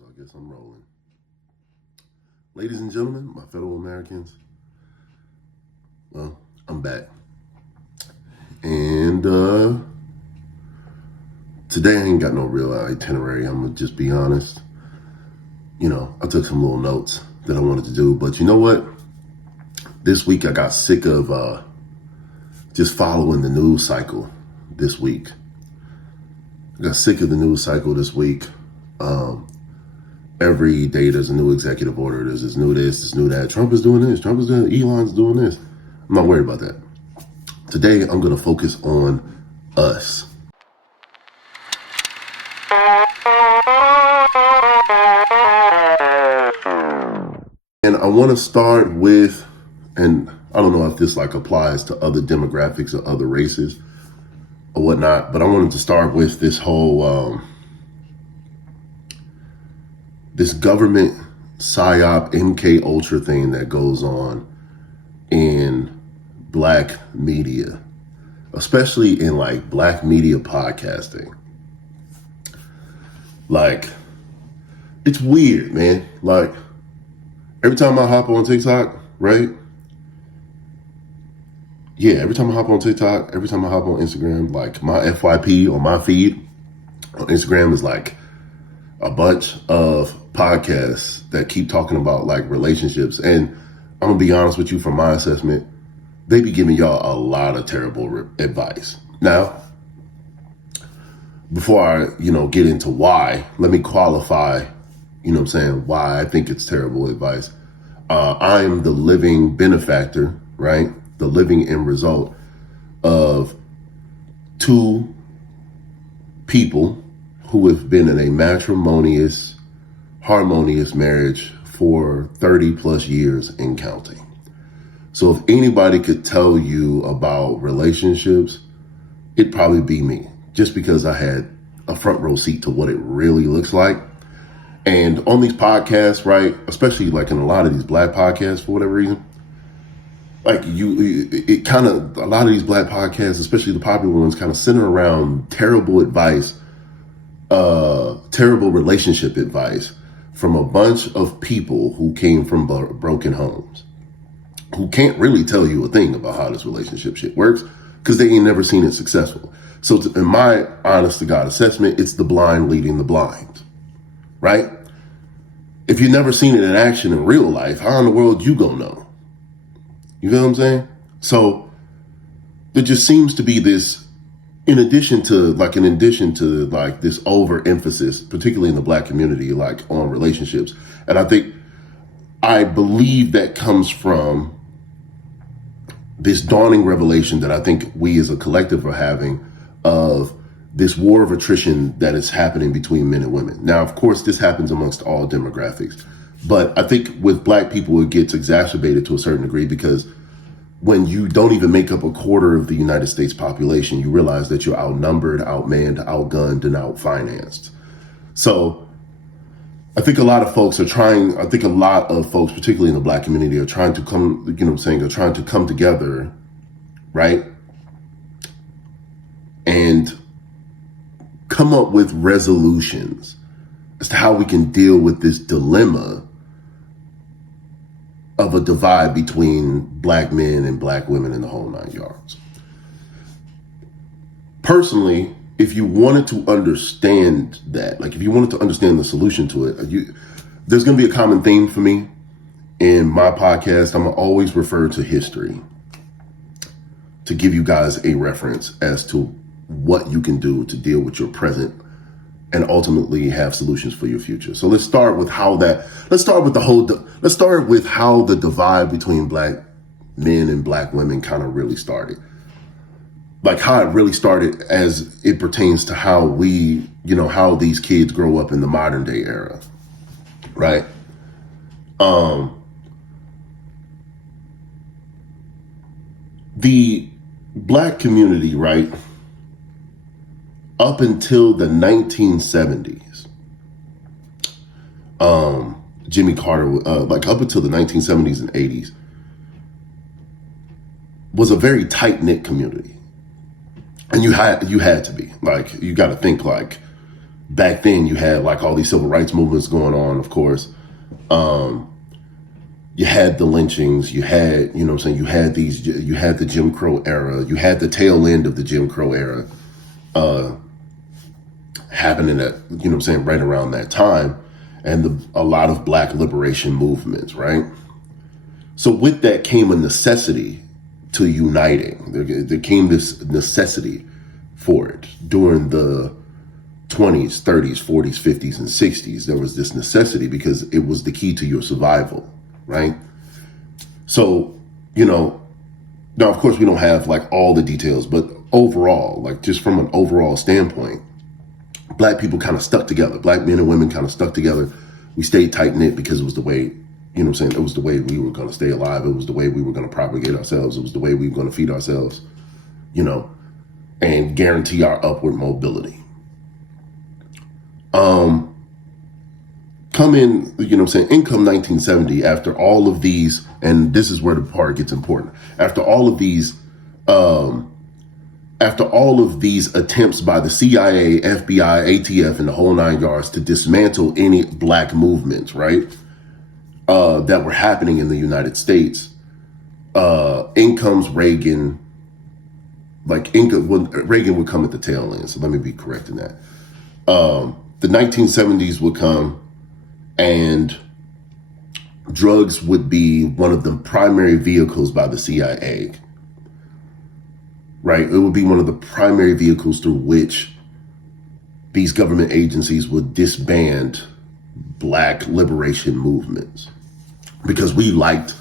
So I guess I'm rolling. Ladies and gentlemen, my fellow Americans, well, I'm back. And today I ain't got no real itinerary. I'm gonna just be honest. I took some little notes that I wanted to do, but you know what? This week I got sick of just following the news cycle this week. I got sick of the news cycle this week. Every day there's a new executive order. There's this new this, this new that. Trump is doing this. Trump is doing. Elon's doing this. I'm not worried about that. Today I'm going to focus on us. And I want to start with, and I don't know if this applies to other demographics or other races or whatnot, but I wanted to start with this whole this government Psyop MK Ultra thing that goes on in black media, especially in black media podcasting. It's weird, man. Every time I hop on TikTok, right? Yeah, every time I hop on TikTok, every time I hop on Instagram, my FYP on my feed on Instagram is a bunch of podcasts that keep talking about relationships. And I'm gonna be honest with you, from my assessment, they be giving y'all a lot of terrible advice. Now, before I, get into why, let me qualify, why I think it's terrible advice. I am the living benefactor, right? The living end result of two people who have been in a matrimonious, harmonious marriage for 30 plus years and counting. So if anybody could tell you about relationships, it'd probably be me, just because I had a front row seat to what it really looks like. And on these podcasts, right, especially in a lot of these black podcasts, for whatever reason, a lot of these black podcasts, especially the popular ones, kind of center around terrible advice, terrible relationship advice from a bunch of people who came from broken homes, who can't really tell you a thing about how this relationship shit works because they ain't never seen it successful. So in my honest to God assessment, it's the blind leading the blind, right? If you've never seen it in action in real life, how in the world you gonna know? You feel what I'm saying? So there just seems to be this, in addition to this overemphasis, particularly in the black community, on relationships. And I believe that comes from this dawning revelation that I think we as a collective are having of this war of attrition that is happening between men and women. Now, of course, this happens amongst all demographics, but I think with black people, it gets exacerbated to a certain degree because when you don't even make up a quarter of the United States population, you realize that you're outnumbered, outmanned, outgunned, and outfinanced. So I think a lot of folks, particularly in the black community, are trying to come together, right? And come up with resolutions as to how we can deal with this dilemma of a divide between black men and black women in the whole 9 yards. Personally, if you wanted to understand that, if you wanted to understand the solution to it, there's going to be a common theme for me in my podcast. I'm going to always refer to history to give you guys a reference as to what you can do to deal with your present and ultimately have solutions for your future. So let's start with how the divide between black men and black women kind of really started. How it really started as it pertains to how how these kids grow up in the modern day era, right? The black community, right, up until the 1970s, Jimmy Carter, up until the 1970s and 80s, was a very tight-knit community. And you had to be, you got to think back then you had like all these civil rights movements going on, of course. You had the lynchings, you had, you know what I'm saying, you had the Jim Crow era, you had the tail end of the Jim Crow era happening at, you know what I'm saying, right around that time, and a lot of black liberation movements, right? So with that came a necessity to uniting. There came this necessity for it during the 20s, 30s, 40s, 50s, and 60s. There was this necessity because it was the key to your survival, right? So, you know, now of course we don't have like all the details, but overall, like just from an overall standpoint, black people kind of stuck together. Black men and women kind of stuck together. We stayed tight knit because it was the way, you know what I'm saying, it was the way we were going to stay alive. It was the way we were going to propagate ourselves. It was the way we were going to feed ourselves, you know, and guarantee our upward mobility. Come in, you know what I'm saying, income 1970, after all of these, and this is where the part gets important. After all of these attempts by the CIA, FBI, ATF, and the whole nine yards to dismantle any black movements, right, that were happening in the United States, in comes Reagan. Reagan would come at the tail end, so let me be correct in that. The 1970s would come, and drugs would be one of the primary vehicles by the CIA, right? It would be one of the primary vehicles through which these government agencies would disband black liberation movements, because we liked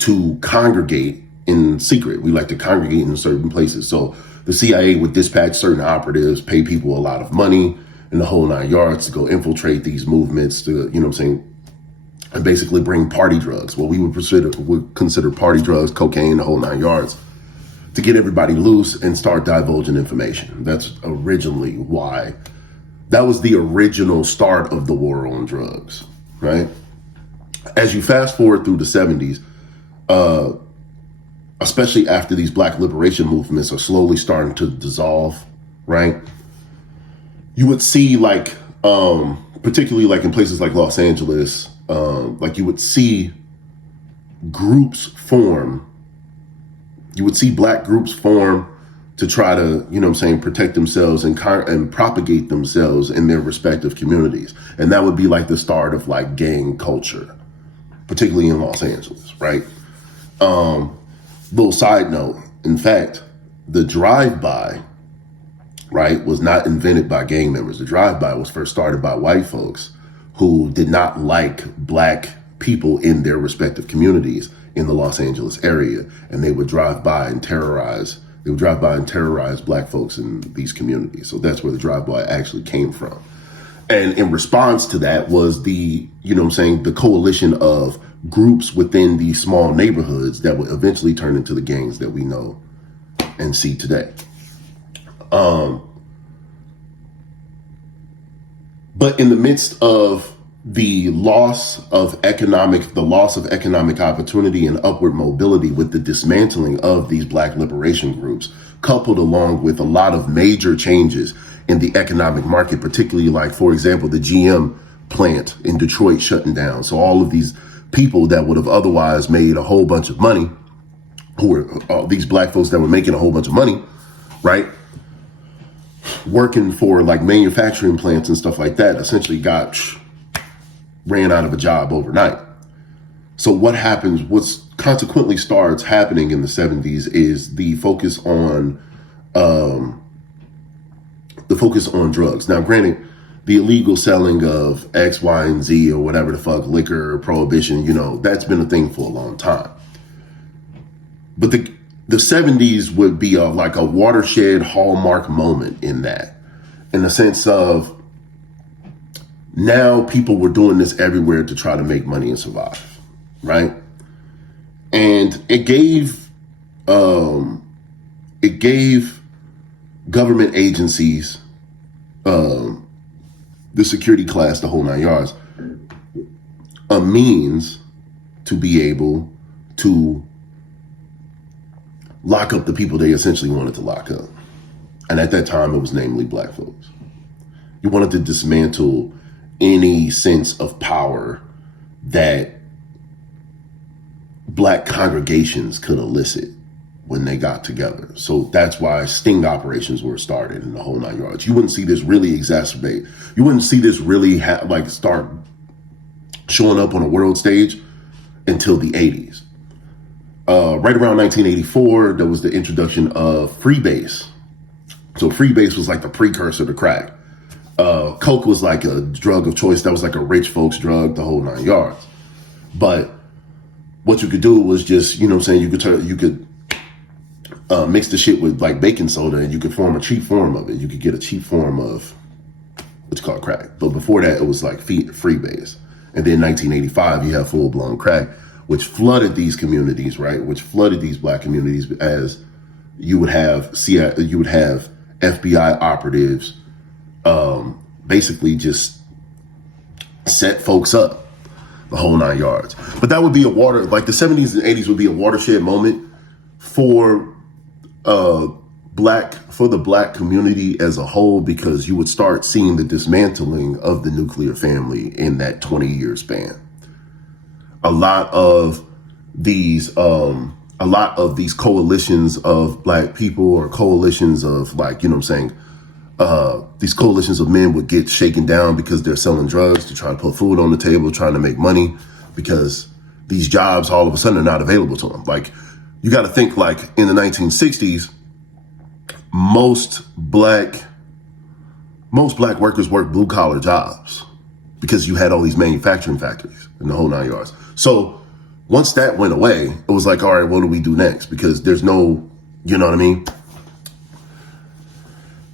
to congregate in secret. We like to congregate in certain places. So the CIA would dispatch certain operatives, pay people a lot of money in the whole nine yards to go infiltrate these movements, to, you know what I'm saying, and basically bring party drugs, what we would consider party drugs, cocaine, the whole nine yards, to get everybody loose and start divulging information. That's originally why, that was the original start of the war on drugs, right? As you fast forward through the 70s, especially after these black liberation movements are slowly starting to dissolve, right? You would see like, particularly like in places like Los Angeles, like you would see groups form. You would see black groups form to try to, you know what I'm saying, protect themselves and propagate themselves in their respective communities. And that would be like the start of like gang culture, particularly in Los Angeles, right? Little side note, in fact, the drive-by, right, was not invented by gang members. The drive-by was first started by white folks who did not like black people in their respective communities in the Los Angeles area. And they would drive by and terrorize black folks in these communities. So that's where the drive-by actually came from. And in response to that was the, you know what I'm saying, the coalition of groups within these small neighborhoods that would eventually turn into the gangs that we know and see today. But in the midst of the loss of economic opportunity and upward mobility with the dismantling of these black liberation groups, coupled along with a lot of major changes in the economic market, particularly like, for example, the GM plant in Detroit shutting down. So all of these people that would have otherwise made a whole bunch of money, who were these black folks that were making a whole bunch of money, right, working for like manufacturing plants and stuff like that, essentially ran out of a job overnight. So what happens, what's consequently starts happening in the 70s is the focus on drugs. Now, granted, the illegal selling of X, Y, and Z or whatever the fuck, liquor, prohibition, you know, that's been a thing for a long time. But the 70s would be like a watershed hallmark moment in that, in the sense of now people were doing this everywhere to try to make money and survive, right? And it gave government agencies, the security class, the whole nine yards, a means to be able to lock up the people they essentially wanted to lock up. And at that time, it was namely black folks. You wanted to dismantle any sense of power that black congregations could elicit when they got together. So that's why sting operations were started in the whole 9 yards. You wouldn't see this really exacerbate. You wouldn't see this really start showing up on a world stage until the 80s. Right around 1984, there was the introduction of freebase. So freebase was like the precursor to crack. Coke was like a drug of choice. That was like a rich folks drug, the whole 9 yards. But what you could do was just, you could mix the shit with like baking soda, and you could form a cheap form of it. You could get a cheap form of what's called crack. But before that, it was like freebase. And then 1985, you have full blown crack, which flooded these communities, right? Which flooded these black communities, as you would have FBI operatives, basically just set folks up, the whole 9 yards. But that would be like the 70s and 80s would be a watershed moment for the black community as a whole, because you would start seeing the dismantling of the nuclear family in that 20-year span. A lot of these coalitions of black people, or coalitions of these coalitions of men would get shaken down because they're selling drugs to try to put food on the table, trying to make money, because these jobs all of a sudden are not available to them. Like, you got to think, like, in the 1960s, most black workers worked blue collar jobs because you had all these manufacturing factories in the whole 9 yards. So once that went away, it was like, all right, what do we do next? Because there's no, you know what I mean?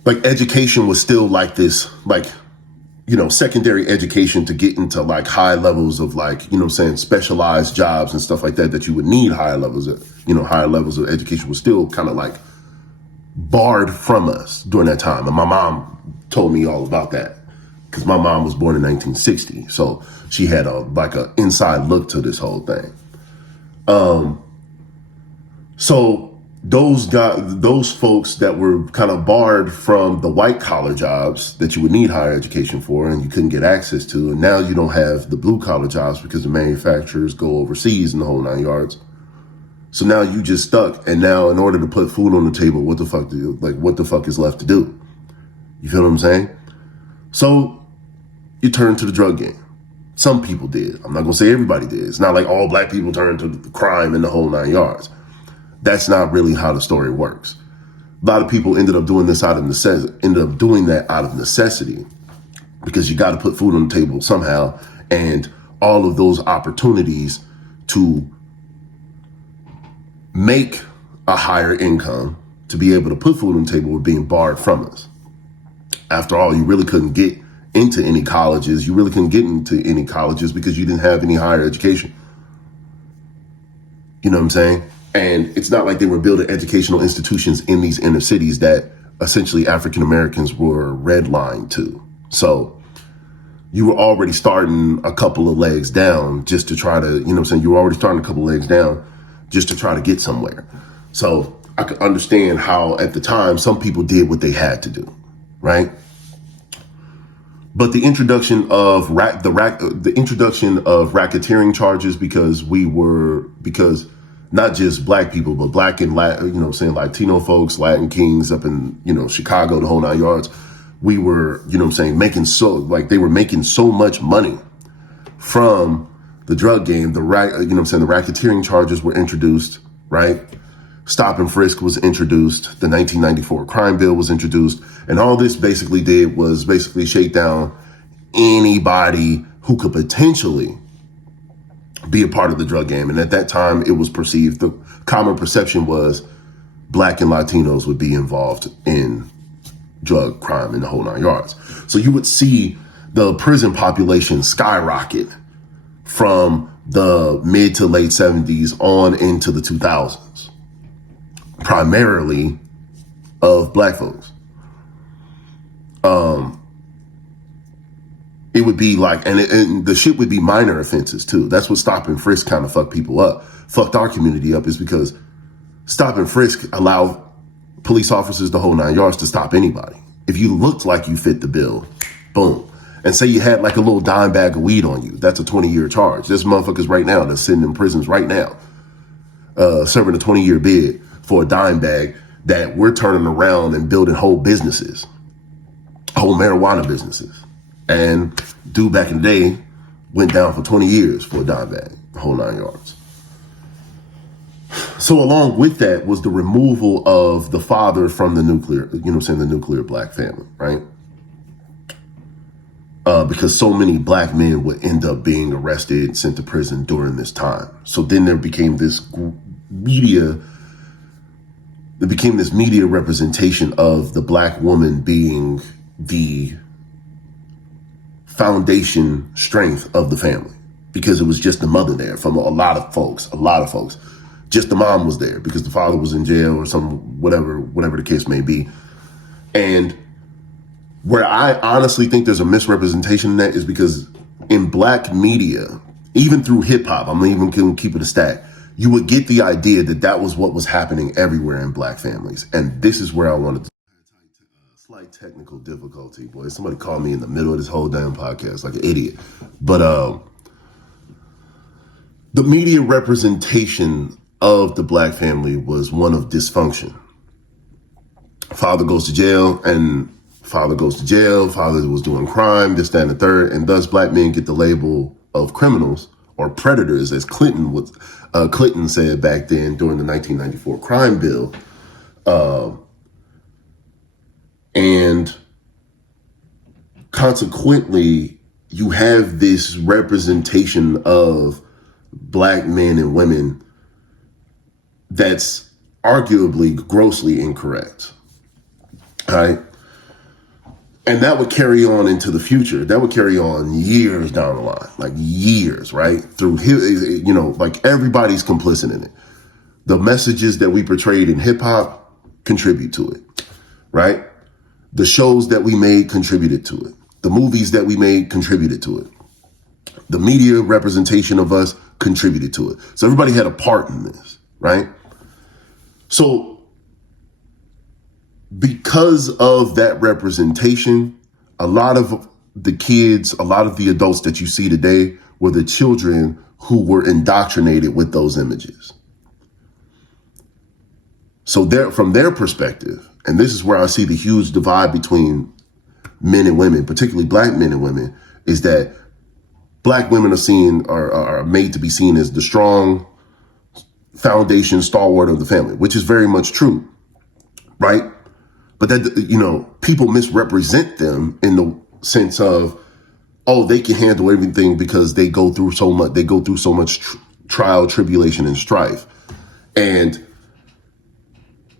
Like, education was still like this, like, secondary education to get into like high levels of specialized jobs and stuff like that you would need higher levels of education was still kind of like barred from us during that time. And my mom told me all about that, because my mom was born in 1960. So she had a inside look to this whole thing. So those folks that were kind of barred from the white collar jobs that you would need higher education for and you couldn't get access to. And now you don't have the blue collar jobs because the manufacturers go overseas in the whole 9 yards. So now you just stuck. And now in order to put food on the table, what the fuck is left to do? You feel what I'm saying? So you turn to the drug game. Some people did. I'm not going to say everybody did. It's not like all black people turned to the crime in the whole 9 yards. That's not really how the story works. A lot of people ended up doing that out of necessity, because you got to put food on the table somehow. And all of those opportunities to make a higher income, to be able to put food on the table, were being barred from us. After all, you really couldn't get into any colleges. You really couldn't get into any colleges because you didn't have any higher education. You know what I'm saying? And it's not like they were building educational institutions in these inner cities that essentially African Americans were redlined to. So you were already starting a couple of legs down just to try to, you were already starting a couple of legs down just to try to get somewhere. So I could understand how at the time some people did what they had to do, right? But the introduction of racketeering charges, because not just black people, but black and Latino folks, Latin kings up in, Chicago, the whole 9 yards. We were, they were making so much money from the drug game. The racketeering charges were introduced, right? Stop and frisk was introduced. The 1994 crime bill was introduced. And all this basically did was shake down anybody who could potentially be a part of the drug game. And at that time, it was perceived, the common perception was black and Latinos would be involved in drug crime in the whole 9 yards. So you would see the prison population skyrocket from the mid to late 70s on into the 2000s, primarily of black folks. It would be like, and the shit would be minor offenses too. That's what stop and frisk kind of fucked people up. Fucked our community up, is because stop and frisk allowed police officers the whole 9 yards to stop anybody. If you looked like you fit the bill, Boom. And say you had like a little dime bag of weed on you. That's a 20-year charge. There's motherfuckers right now that's sitting in prisons right now, serving a 20-year bid for a dime bag that we're turning around and building whole businesses, whole marijuana businesses. And dude back in the day went down for 20 years for a dime bag, the whole 9 yards. So along with that was the removal of the father from the nuclear, the nuclear black family, right? Because so many black men would end up being arrested, sent to prison during this time. So then there became this media representation of the black woman being the foundation strength of the family, because it was just the mother there from a lot of folks. Just the mom was there because the father was in jail or whatever the case may be. And where I honestly think there's a misrepresentation in that is because in black media, even through hip hop, I'm even going to keep it a stack, you would get the idea that that was what was happening everywhere in black families. And this is where I wanted to slight technical difficulty, boy. Somebody called me in the middle of this whole damn podcast like an idiot. But the media representation of the black family was one of dysfunction. Father goes to jail, father was doing crime, this, that, and the third, and thus black men get the label of criminals or predators, as Clinton said back then during the 1994 crime bill. And consequently, you have this representation of black men and women that's arguably grossly incorrect. All right. And that would carry on into the future. That would carry on years down the line, like years, right? Through his, like everybody's complicit in it. The messages that we portrayed in hip hop contribute to it, right? The shows that we made contributed to it. The movies that we made contributed to it. The media representation of us contributed to it. So everybody had a part in this, right? So because of that representation, a lot of the kids, a lot of the adults that you see today were the children who were indoctrinated with those images. So from their perspective, and this is where I see the huge divide between men and women, particularly black men and women, is that black women are made to be seen as the strong foundation stalwart of the family, which is very much true, right? But that, people misrepresent them in the sense of, oh, they can handle everything because they go through so much trial, tribulation, and strife. And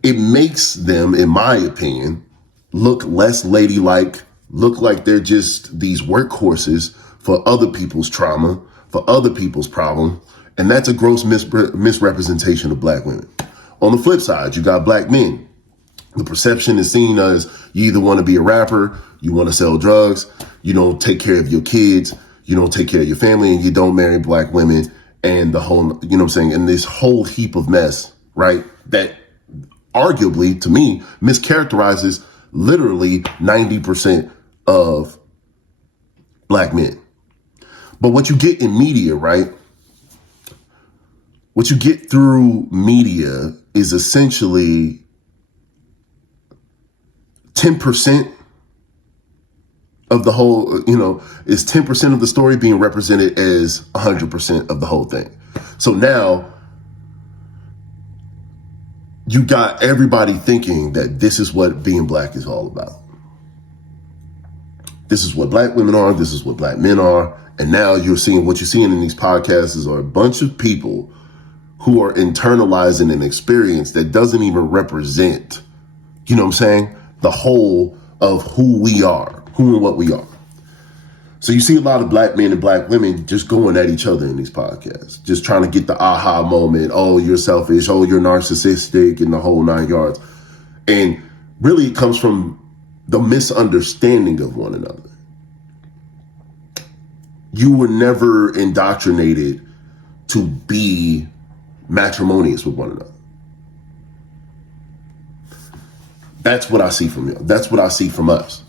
it makes them, in my opinion, look less ladylike, look like they're just these workhorses for other people's trauma, for other people's problem. And that's a gross misrepresentation of black women. On the flip side, you got black men. The perception is seen as you either want to be a rapper, you want to sell drugs, you don't take care of your kids, you don't take care of your family, and you don't marry black women, and the whole, and this whole heap of mess, right? That arguably, to me, mischaracterizes literally 90% of black men. But what you get in media, right? What you get through media is essentially 10% of the whole, is 10% of the story being represented as 100% of the whole thing. So now you got everybody thinking that this is what being black is all about. This is what black women are. This is what black men are. And now what you're seeing in these podcasts are a bunch of people who are internalizing an experience that doesn't even represent, the whole of who we are, who and what we are. So you see a lot of black men and black women just going at each other in these podcasts, just trying to get the aha moment. Oh, you're selfish. Oh, you're narcissistic, and the whole 9 yards. And really it comes from the misunderstanding of one another. You were never indoctrinated to be matrimonious with one another. That's what I see from you. That's what I see from us.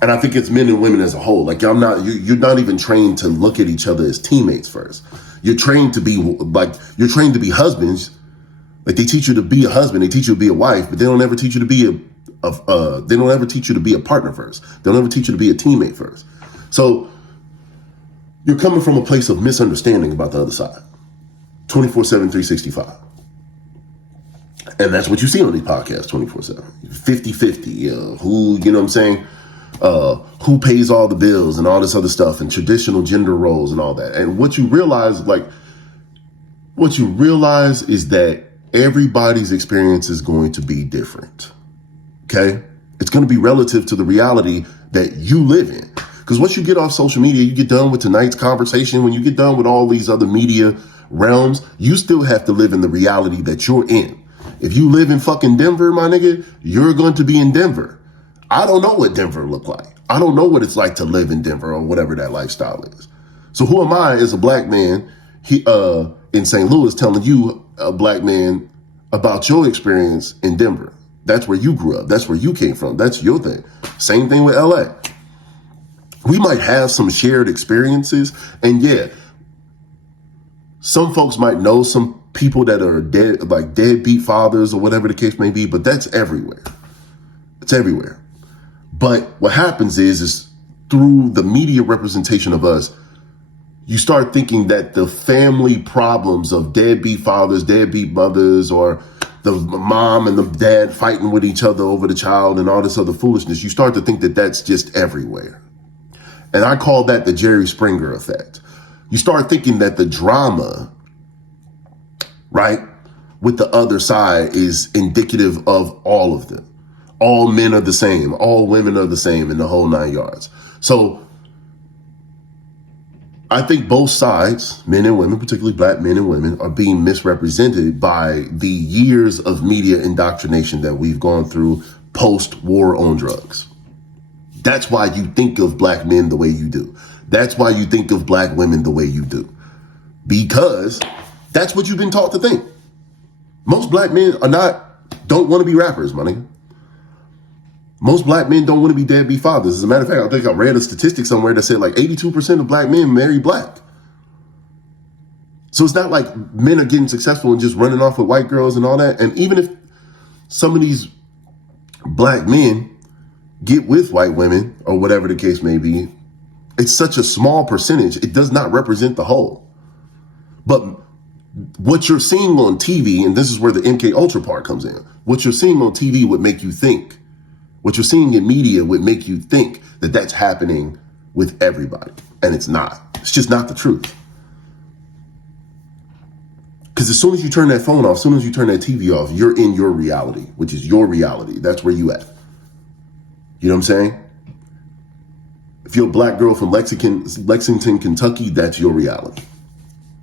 And I think it's men and women as a whole. Like, you're not even trained to look at each other as teammates first. You're trained to be husbands. Like, they teach you to be a husband, they teach you to be a wife, but they don't ever teach you to be they don't ever teach you to be a partner first. They don't ever teach you to be a teammate first. So you're coming from a place of misunderstanding about the other side. 24/7, 365. And that's what you see on these podcasts 24/7. 50-50. Who, you know what I'm saying? Who pays all the bills and all this other stuff and traditional gender roles and all that. And what you realize is that everybody's experience is going to be different. Okay? It's going to be relative to the reality that you live in. Because once you get off social media, you get done with tonight's conversation, when you get done with all these other media realms, you still have to live in the reality that you're in. If you live in fucking Denver, my nigga, you're going to be in Denver. I don't know what Denver look like. I don't know what it's like to live in Denver or whatever that lifestyle is. So who am I as a black man in St. Louis telling you, a black man, about your experience in Denver? That's where you grew up. That's where you came from. That's your thing. Same thing with LA. We might have some shared experiences, and yeah, some folks might know some people that are dead, like deadbeat fathers or whatever the case may be, but that's everywhere. It's everywhere. But what happens is through the media representation of us, you start thinking that the family problems of deadbeat fathers, deadbeat mothers, or the mom and the dad fighting with each other over the child and all this other foolishness, you start to think that that's just everywhere. And I call that the Jerry Springer effect. You start thinking that the drama, right, with the other side is indicative of all of them. All men are the same. All women are the same in the whole 9 yards. So I think both sides, men and women, particularly black men and women, are being misrepresented by the years of media indoctrination that we've gone through post-war on drugs. That's why you think of black men the way you do. That's why you think of black women the way you do. Because that's what you've been taught to think. Most black men don't want to be rappers, money. Most black men don't want to be deadbeat fathers. As a matter of fact, I think I read a statistic somewhere that said like 82% of black men marry black. So it's not like men are getting successful and just running off with white girls and all that. And even if some of these black men get with white women or whatever the case may be, it's such a small percentage. It does not represent the whole. But what you're seeing on TV, and this is where the MK Ultra part comes in, what you're seeing on TV would make you think, what you're seeing in media would make you think that that's happening with everybody. And it's not. It's just not the truth. Because as soon as you turn that phone off, as soon as you turn that TV off, you're in your reality, which is your reality. That's where you at. You know what I'm saying? If you're a black girl from Lexington, Kentucky, that's your reality.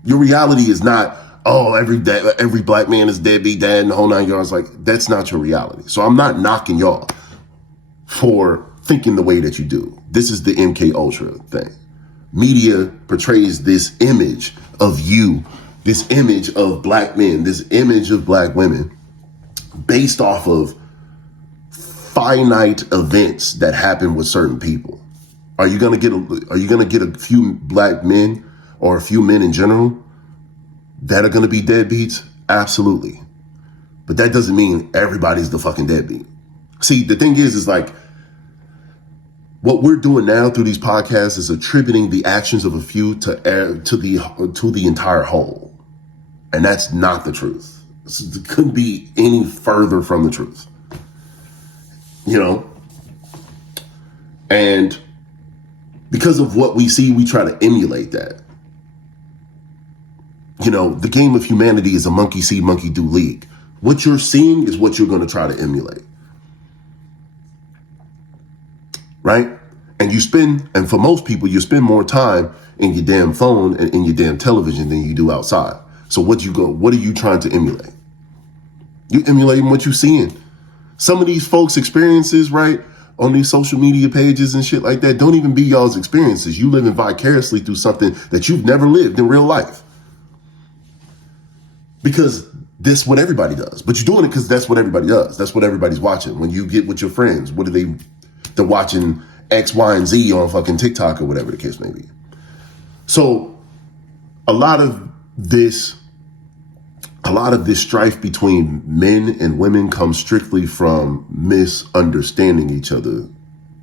Your reality is not, oh, every black man is deadbeat dad and the whole 9 yards. Like, that's not your reality. So I'm not knocking y'all for thinking the way that you do. This is the MK Ultra thing. Media portrays this image of you, this image of black men, this image of black women based off of finite events that happen with certain people. Are you gonna get a few black men or a few men in general that are gonna be deadbeats? Absolutely. But that doesn't mean everybody's the fucking deadbeat. See, the thing is like, what we're doing now through these podcasts is attributing the actions of a few to the entire whole. And that's not the truth. It couldn't be any further from the truth. You know? And because of what we see, we try to emulate that. You know, the game of humanity is a monkey see, monkey do league. What you're seeing is what you're going to try to emulate. Right? And for most people, you spend more time in your damn phone and in your damn television than you do outside. So what are you trying to emulate? You're emulating what you're seeing. Some of these folks' experiences, right, on these social media pages and shit like that, don't even be y'all's experiences. You living vicariously through something that you've never lived in real life. Because this is what everybody does. But you're doing it because that's what everybody does. That's what everybody's watching. When you get with your friends, what are they? They're watching X, Y, and Z on fucking TikTok or whatever the case may be. So a lot of this strife between men and women comes strictly from misunderstanding each other,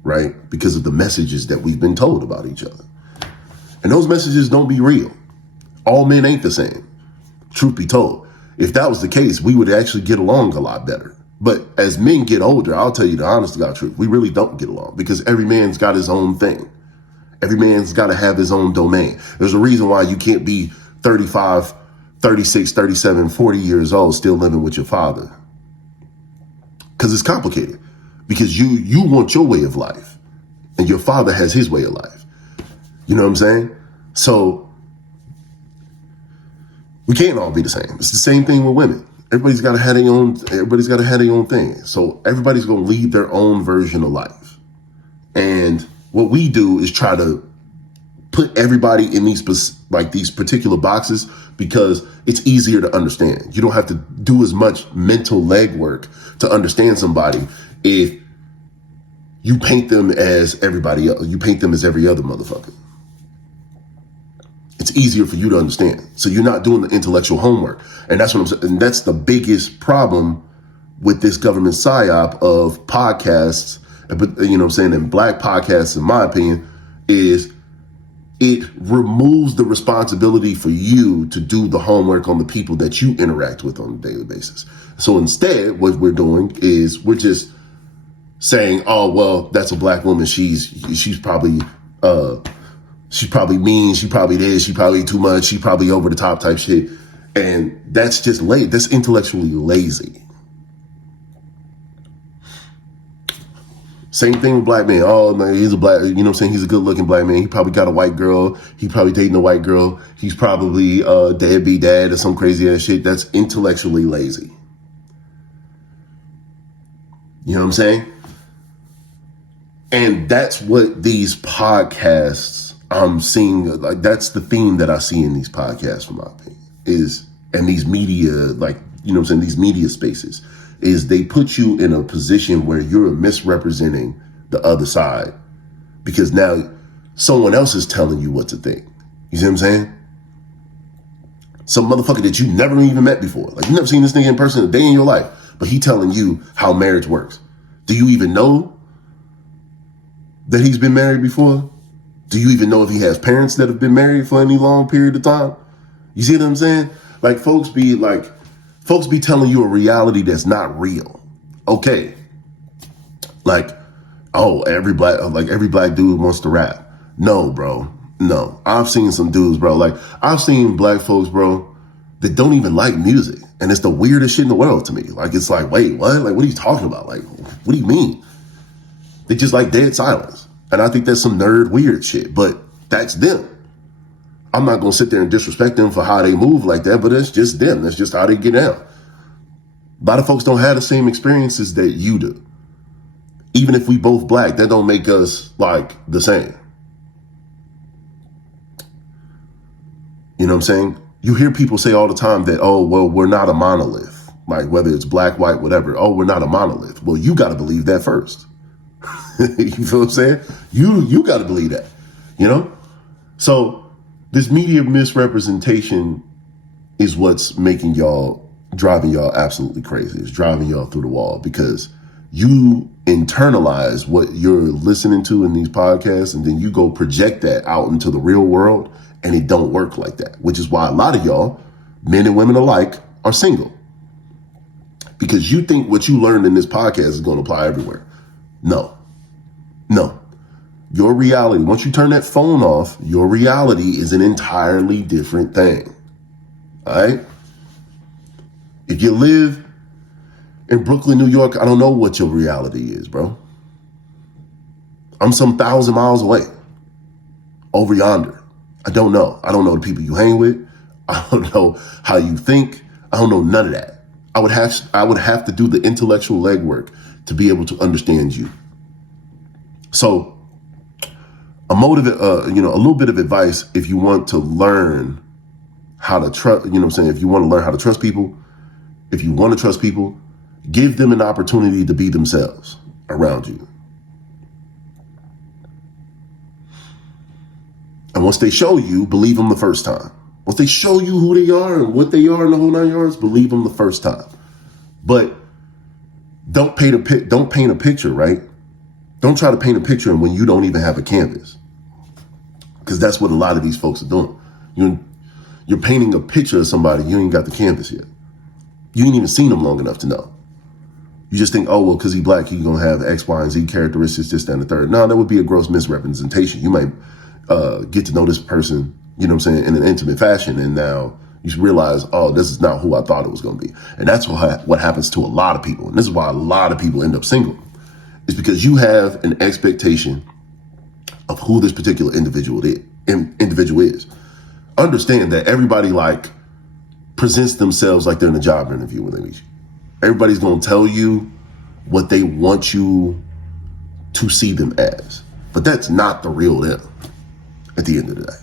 right? Because of the messages that we've been told about each other. And those messages don't be real. All men ain't the same. Truth be told, if that was the case, we would actually get along a lot better. But as men get older, I'll tell you the honest to God truth, we really don't get along because every man's got his own thing. Every man's got to have his own domain. There's a reason why you can't be 35, 36, 37, 40 years old still living with your father. Because it's complicated. Because you want your way of life and your father has his way of life. You know what I'm saying? So we can't all be the same. It's the same thing with women. Everybody's got to have their own thing. So everybody's going to lead their own version of life. And what we do is try to put everybody in these particular boxes because it's easier to understand. You don't have to do as much mental legwork to understand somebody if you paint them as everybody else. You paint them as every other motherfucker. It's easier for you to understand. So you're not doing the intellectual homework. And that's what I'm saying. And that's the biggest problem with this government psyop of podcasts, but you know what I'm saying, and black podcasts, in my opinion, is it removes the responsibility for you to do the homework on the people that you interact with on a daily basis. So instead, what we're doing is we're just saying, oh, well, that's a black woman. She's probably mean. She probably this. She probably too much. She probably over the top type shit. And that's just lazy. That's intellectually lazy. Same thing with black men. Oh, man, he's a black, you know what I'm saying? He's a good looking black man. He probably got a white girl. He probably dating a white girl. He's probably a deadbeat dad or some crazy ass shit. That's intellectually lazy. You know what I'm saying? And that's what these podcasts I'm seeing, like that's the theme that I see in these podcasts, from my opinion, is, and these media, like, you know what I'm saying, these media spaces, is they put you in a position where you're misrepresenting the other side because now someone else is telling you what to think. You see what I'm saying? Some motherfucker that you never even met before. Like, you never seen this nigga in person a day in your life, but he telling you how marriage works. Do you even know that he's been married before? Do you even know if he has parents that have been married for any long period of time? You see what I'm saying? Like, folks be telling you a reality that's not real. Okay. Like, oh, every black dude wants to rap. No, bro. No. I've seen some dudes, bro. Like, I've seen black folks, bro, that don't even like music. And it's the weirdest shit in the world to me. Like, it's like, wait, what? Like, what are you talking about? Like, what do you mean? They just like dead silence. And I think that's some nerd weird shit, but that's them. I'm not going to sit there and disrespect them for how they move like that, but it's just them. That's just how they get down. A lot of folks don't have the same experiences that you do. Even if we both black, that don't make us like the same. You know what I'm saying? You hear people say all the time that, oh, well, we're not a monolith. Like, whether it's black, white, whatever. Oh, we're not a monolith. Well, you got to believe that first. You feel what I'm saying? You got to believe that, you know? So this media misrepresentation is what's driving y'all absolutely crazy. It's driving y'all through the wall because you internalize what you're listening to in these podcasts and then you go project that out into the real world, and it don't work like that, which is why a lot of y'all, men and women alike, are single. Because you think what you learned in this podcast is going to apply everywhere. No. Your reality, once you turn that phone off, your reality is an entirely different thing. All right? If you live in Brooklyn, New York, I don't know what your reality is, bro. I'm some 1,000 miles away, over yonder. I don't know. I don't know the people you hang with. I don't know how you think. I don't know none of that. I would have to do the intellectual legwork to be able to understand you. So a little bit of advice if you want to learn how to trust, you know what I'm saying? If you want to learn how to trust people, if you want to trust people, give them an opportunity to be themselves around you. And once they show you, believe them the first time. Once they show you who they are and what they are in the whole 9 yards, believe them the first time. But don't paint a picture, right? Don't try to paint a picture when you don't even have a canvas. Because that's what a lot of these folks are doing. You're painting a picture of somebody, you ain't got the canvas yet. You ain't even seen them long enough to know. You just think, oh, well, because he's black, he's going to have X, Y, and Z characteristics, this, that, and the third. No, that would be a gross misrepresentation. You might get to know this person, you know what I'm saying, in an intimate fashion. And now you realize, oh, this is not who I thought it was going to be. And that's what happens to a lot of people. And this is why a lot of people end up single. It's because you have an expectation of who this particular individual is. Understand that everybody presents themselves like they're in a job interview when they meet you. Everybody's going to tell you what they want you to see them as. But that's not the real them at the end of the day.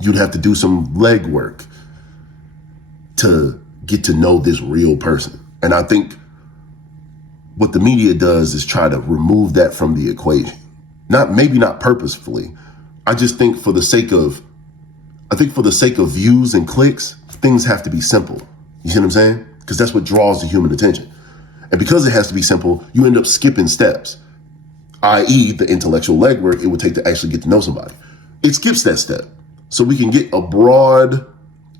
You'd have to do some legwork to get to know this real person. And I think what the media does is try to remove that from the equation. Maybe not purposefully. I just think for the sake of views and clicks, things have to be simple. You see what I'm saying? Because that's what draws the human attention. And because it has to be simple, you end up skipping steps, i.e. the intellectual legwork it would take to actually get to know somebody. It skips that step. So we can get a broad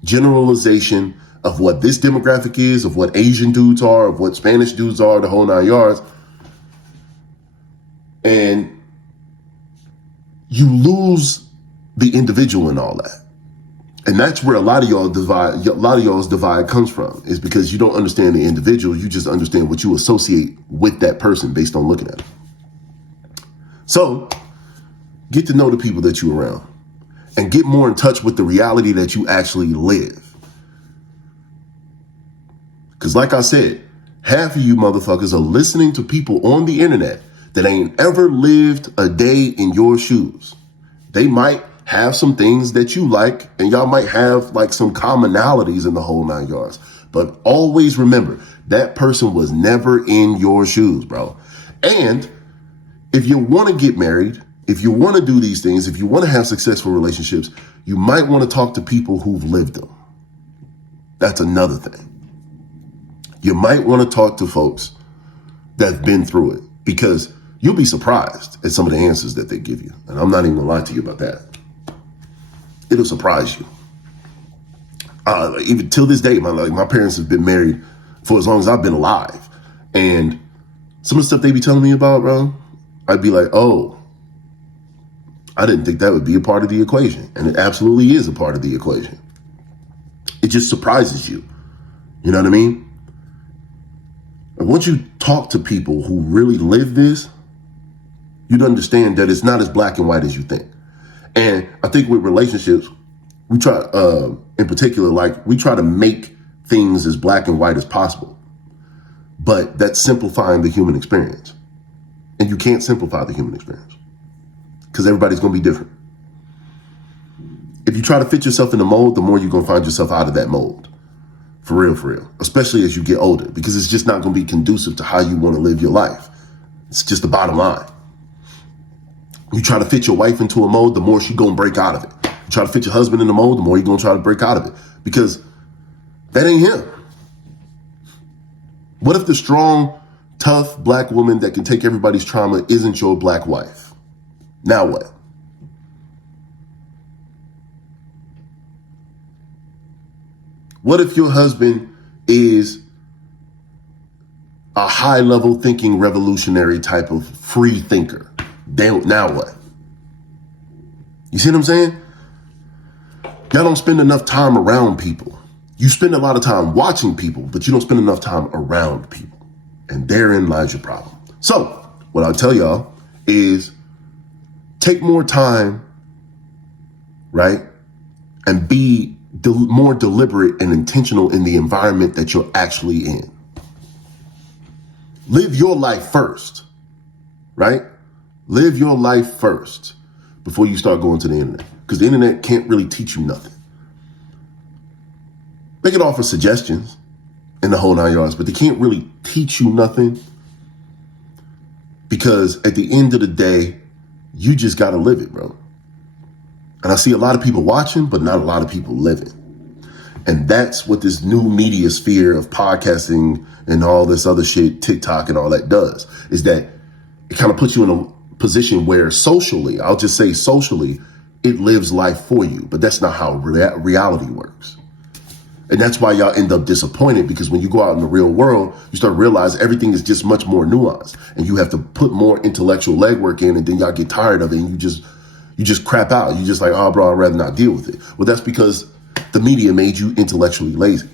generalization of what this demographic is, of what Asian dudes are, of what Spanish dudes are, the whole 9 yards. And you lose the individual in all that. And that's where a lot of y'all's divide comes from, is because you don't understand the individual. You just understand what you associate with that person based on looking at it. So get to know the people that you're around and get more in touch with the reality that you actually live. Because like I said, half of you motherfuckers are listening to people on the internet that ain't ever lived a day in your shoes. They might have some things that you like, and y'all might have some commonalities in the whole 9 yards. But always remember, that person was never in your shoes, bro. And if you want to get married, if you want to do these things, if you want to have successful relationships, you might want to talk to people who've lived them. That's another thing. You might want to talk to folks that've been through it, because you'll be surprised at some of the answers that they give you. And I'm not even gonna lie to you about that. It'll surprise you. Even till this day, my parents have been married for as long as I've been alive. And some of the stuff they be telling me about, bro, I'd be like, oh, I didn't think that would be a part of the equation. And it absolutely is a part of the equation. It just surprises you. You know what I mean? And once you talk to people who really live this, you'd understand that it's not as black and white as you think. And I think with relationships, we try, in particular, we try to make things as black and white as possible. But that's simplifying the human experience. And you can't simplify the human experience because everybody's going to be different. If you try to fit yourself in a mold, the more you're going to find yourself out of that mold. For real. Especially as you get older, because it's just not going to be conducive to how you want to live your life. It's just the bottom line. You try to fit your wife into a mold, the more she's going to break out of it. You try to fit your husband in a mold, the more you're going to try to break out of it, because that ain't him. What if the strong, tough black woman that can take everybody's trauma isn't your black wife? Now what? What if your husband is a high-level thinking, revolutionary type of free thinker? Now what? You see what I'm saying? Y'all don't spend enough time around people. You spend a lot of time watching people, but you don't spend enough time around people. And therein lies your problem. So what I'll tell y'all is take more time, right? And be more deliberate and intentional in the environment that you're actually in. Live your life first, right? Live your life first before you start going to the internet, because the internet can't really teach you nothing. They can offer suggestions in the whole 9 yards, but they can't really teach you nothing, because at the end of the day, you just got to live it, bro. And I see a lot of people watching, but not a lot of people living. And that's what this new media sphere of podcasting and all this other shit, TikTok and all that does, is that it kind of puts you in a position where socially, I'll just say socially, it lives life for you. But that's not how reality works. And that's why y'all end up disappointed, because when you go out in the real world, you start realizing everything is just much more nuanced and you have to put more intellectual legwork in, and then y'all get tired of it and you just crap out. You just like, oh, bro, I'd rather not deal with it. Well, that's because the media made you intellectually lazy.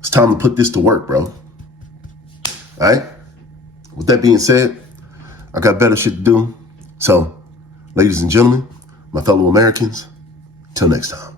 It's time to put this to work, bro. All right? With that being said, I got better shit to do. So, ladies and gentlemen, my fellow Americans, till next time.